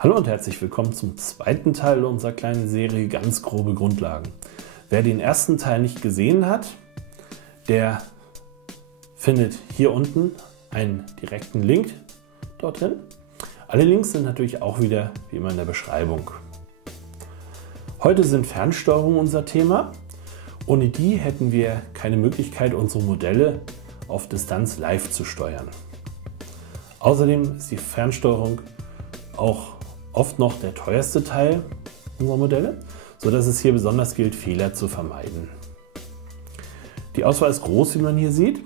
Hallo und herzlich willkommen zum zweiten Teil unserer kleinen Serie Ganz grobe Grundlagen. Wer den ersten Teil nicht gesehen hat, der findet hier unten einen direkten Link dorthin. Alle Links sind natürlich auch wieder wie immer in der Beschreibung. Heute sind Fernsteuerungen unser Thema. Ohne die hätten wir keine Möglichkeit, unsere Modelle auf Distanz live zu steuern. Außerdem ist die Fernsteuerung auch oft noch der teuerste Teil unserer Modelle, sodass es hier besonders gilt, Fehler zu vermeiden. Die Auswahl ist groß, wie man hier sieht.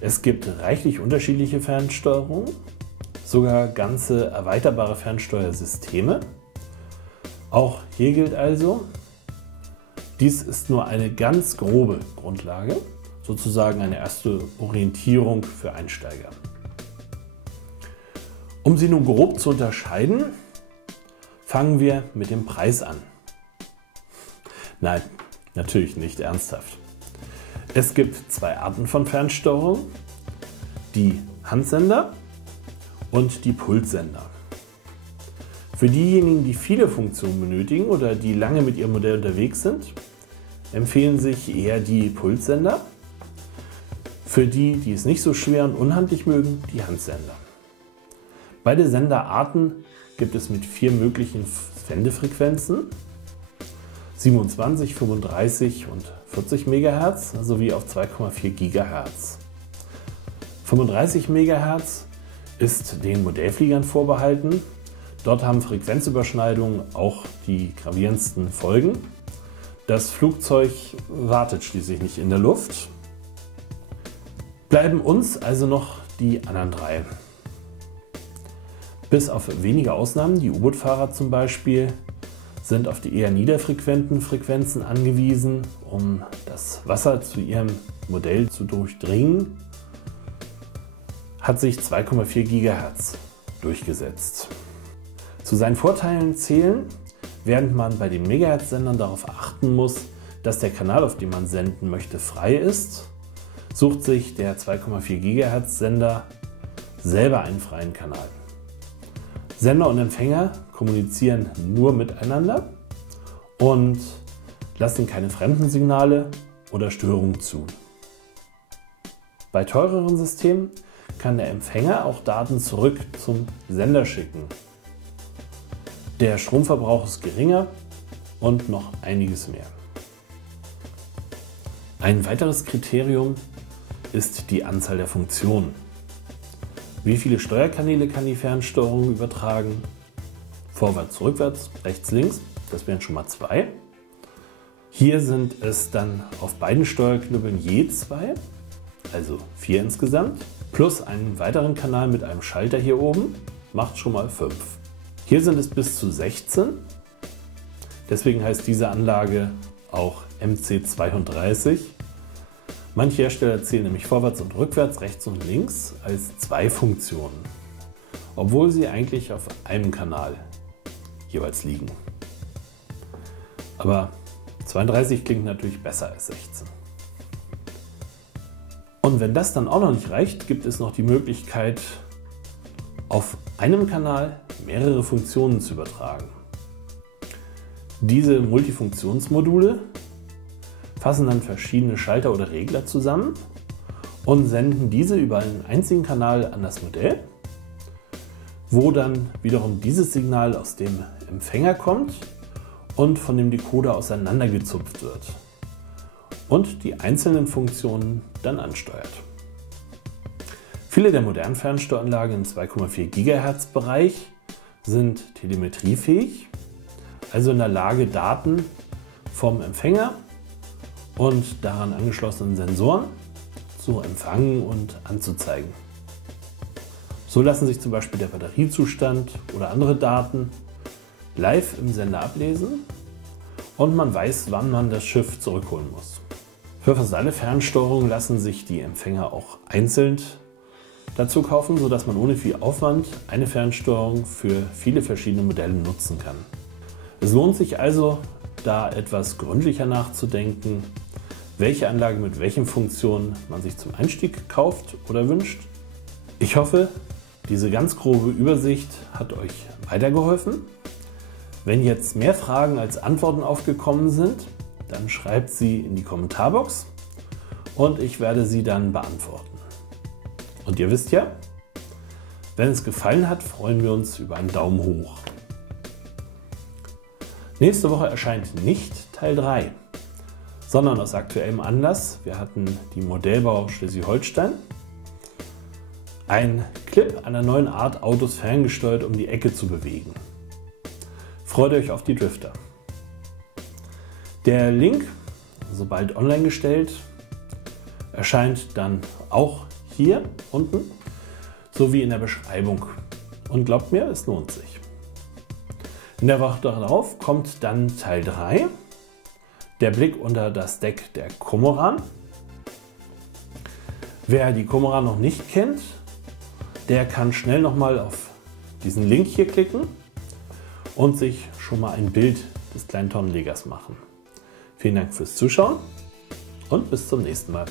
Es gibt reichlich unterschiedliche Fernsteuerungen, sogar ganze erweiterbare Fernsteuersysteme. Auch hier gilt also, dies ist nur eine ganz grobe Grundlage, sozusagen eine erste Orientierung für Einsteiger. Um sie nun grob zu unterscheiden, fangen wir mit dem Preis an. Nein, natürlich nicht ernsthaft. Es gibt zwei Arten von Fernsteuerung, die Handsender und die Pulssender. Für diejenigen, die viele Funktionen benötigen oder die lange mit ihrem Modell unterwegs sind, empfehlen sich eher die Pulssender. Für die, die es nicht so schwer und unhandlich mögen, die Handsender. Beide Senderarten gibt es mit 4 möglichen Sendefrequenzen, 27, 35 und 40 MHz sowie auf 2,4 GHz. 35 MHz ist den Modellfliegern vorbehalten. Dort haben Frequenzüberschneidungen auch die gravierendsten Folgen. Das Flugzeug wartet schließlich nicht in der Luft. Bleiben uns also noch die anderen drei. Bis auf wenige Ausnahmen, die U-Boot-Fahrer zum Beispiel, sind auf die eher niederfrequenten Frequenzen angewiesen, um das Wasser zu ihrem Modell zu durchdringen, hat sich 2,4 GHz durchgesetzt. Zu seinen Vorteilen zählen, während man bei den Megahertz-Sendern darauf achten muss, dass der Kanal, auf den man senden möchte, frei ist, sucht sich der 2,4 GHz-Sender selber einen freien Kanal. Sender und Empfänger kommunizieren nur miteinander und lassen keine fremden Signale oder Störungen zu. Bei teureren Systemen kann der Empfänger auch Daten zurück zum Sender schicken. Der Stromverbrauch ist geringer und noch einiges mehr. Ein weiteres Kriterium ist die Anzahl der Funktionen. Wie viele Steuerkanäle kann die Fernsteuerung übertragen? Vorwärts, rückwärts, rechts, links, das wären schon mal 2. Hier sind es dann auf beiden Steuerknüppeln je 2, also 4 insgesamt, plus einen weiteren Kanal mit einem Schalter hier oben, macht schon mal 5. Hier sind es bis zu 16, deswegen heißt diese Anlage auch MC32. Manche Hersteller zählen nämlich vorwärts und rückwärts, rechts und links als 2 Funktionen, obwohl sie eigentlich auf einem Kanal jeweils liegen. Aber 32 klingt natürlich besser als 16. Und wenn das dann auch noch nicht reicht, gibt es noch die Möglichkeit, auf einem Kanal mehrere Funktionen zu übertragen. Diese Multifunktionsmodule fassen dann verschiedene Schalter oder Regler zusammen und senden diese über einen einzigen Kanal an das Modell, wo dann wiederum dieses Signal aus dem Empfänger kommt und von dem Decoder auseinandergezupft wird und die einzelnen Funktionen dann ansteuert. Viele der modernen Fernsteueranlagen im 2,4 GHz Bereich sind telemetriefähig, also in der Lage, Daten vom Empfänger und daran angeschlossenen Sensoren zu empfangen und anzuzeigen. So lassen sich zum Beispiel der Batteriezustand oder andere Daten live im Sender ablesen und man weiß, wann man das Schiff zurückholen muss. Für fast alle Fernsteuerungen lassen sich die Empfänger auch einzeln dazu kaufen, sodass man ohne viel Aufwand eine Fernsteuerung für viele verschiedene Modelle nutzen kann. Es lohnt sich also, da etwas gründlicher nachzudenken, welche Anlage mit welchen Funktionen man sich zum Einstieg kauft oder wünscht. Ich hoffe, diese ganz grobe Übersicht hat euch weitergeholfen. Wenn jetzt mehr Fragen als Antworten aufgekommen sind, dann schreibt sie in die Kommentarbox und ich werde sie dann beantworten. Und ihr wisst ja, wenn es gefallen hat, freuen wir uns über einen Daumen hoch. Nächste Woche erscheint nicht Teil 3, sondern aus aktuellem Anlass. Wir hatten die Modellbau Schleswig-Holstein. Ein Clip einer neuen Art, Autos ferngesteuert um die Ecke zu bewegen. Freut euch auf die Drifter. Der Link, sobald online gestellt, erscheint dann auch hier unten sowie in der Beschreibung. Und glaubt mir, es lohnt sich. In der Woche darauf kommt dann Teil 3, der Blick unter das Deck der Comoran. Wer die Comoran noch nicht kennt, der kann schnell nochmal auf diesen Link hier klicken und sich schon mal ein Bild des kleinen Tonnenlegers machen. Vielen Dank fürs Zuschauen und bis zum nächsten Mal.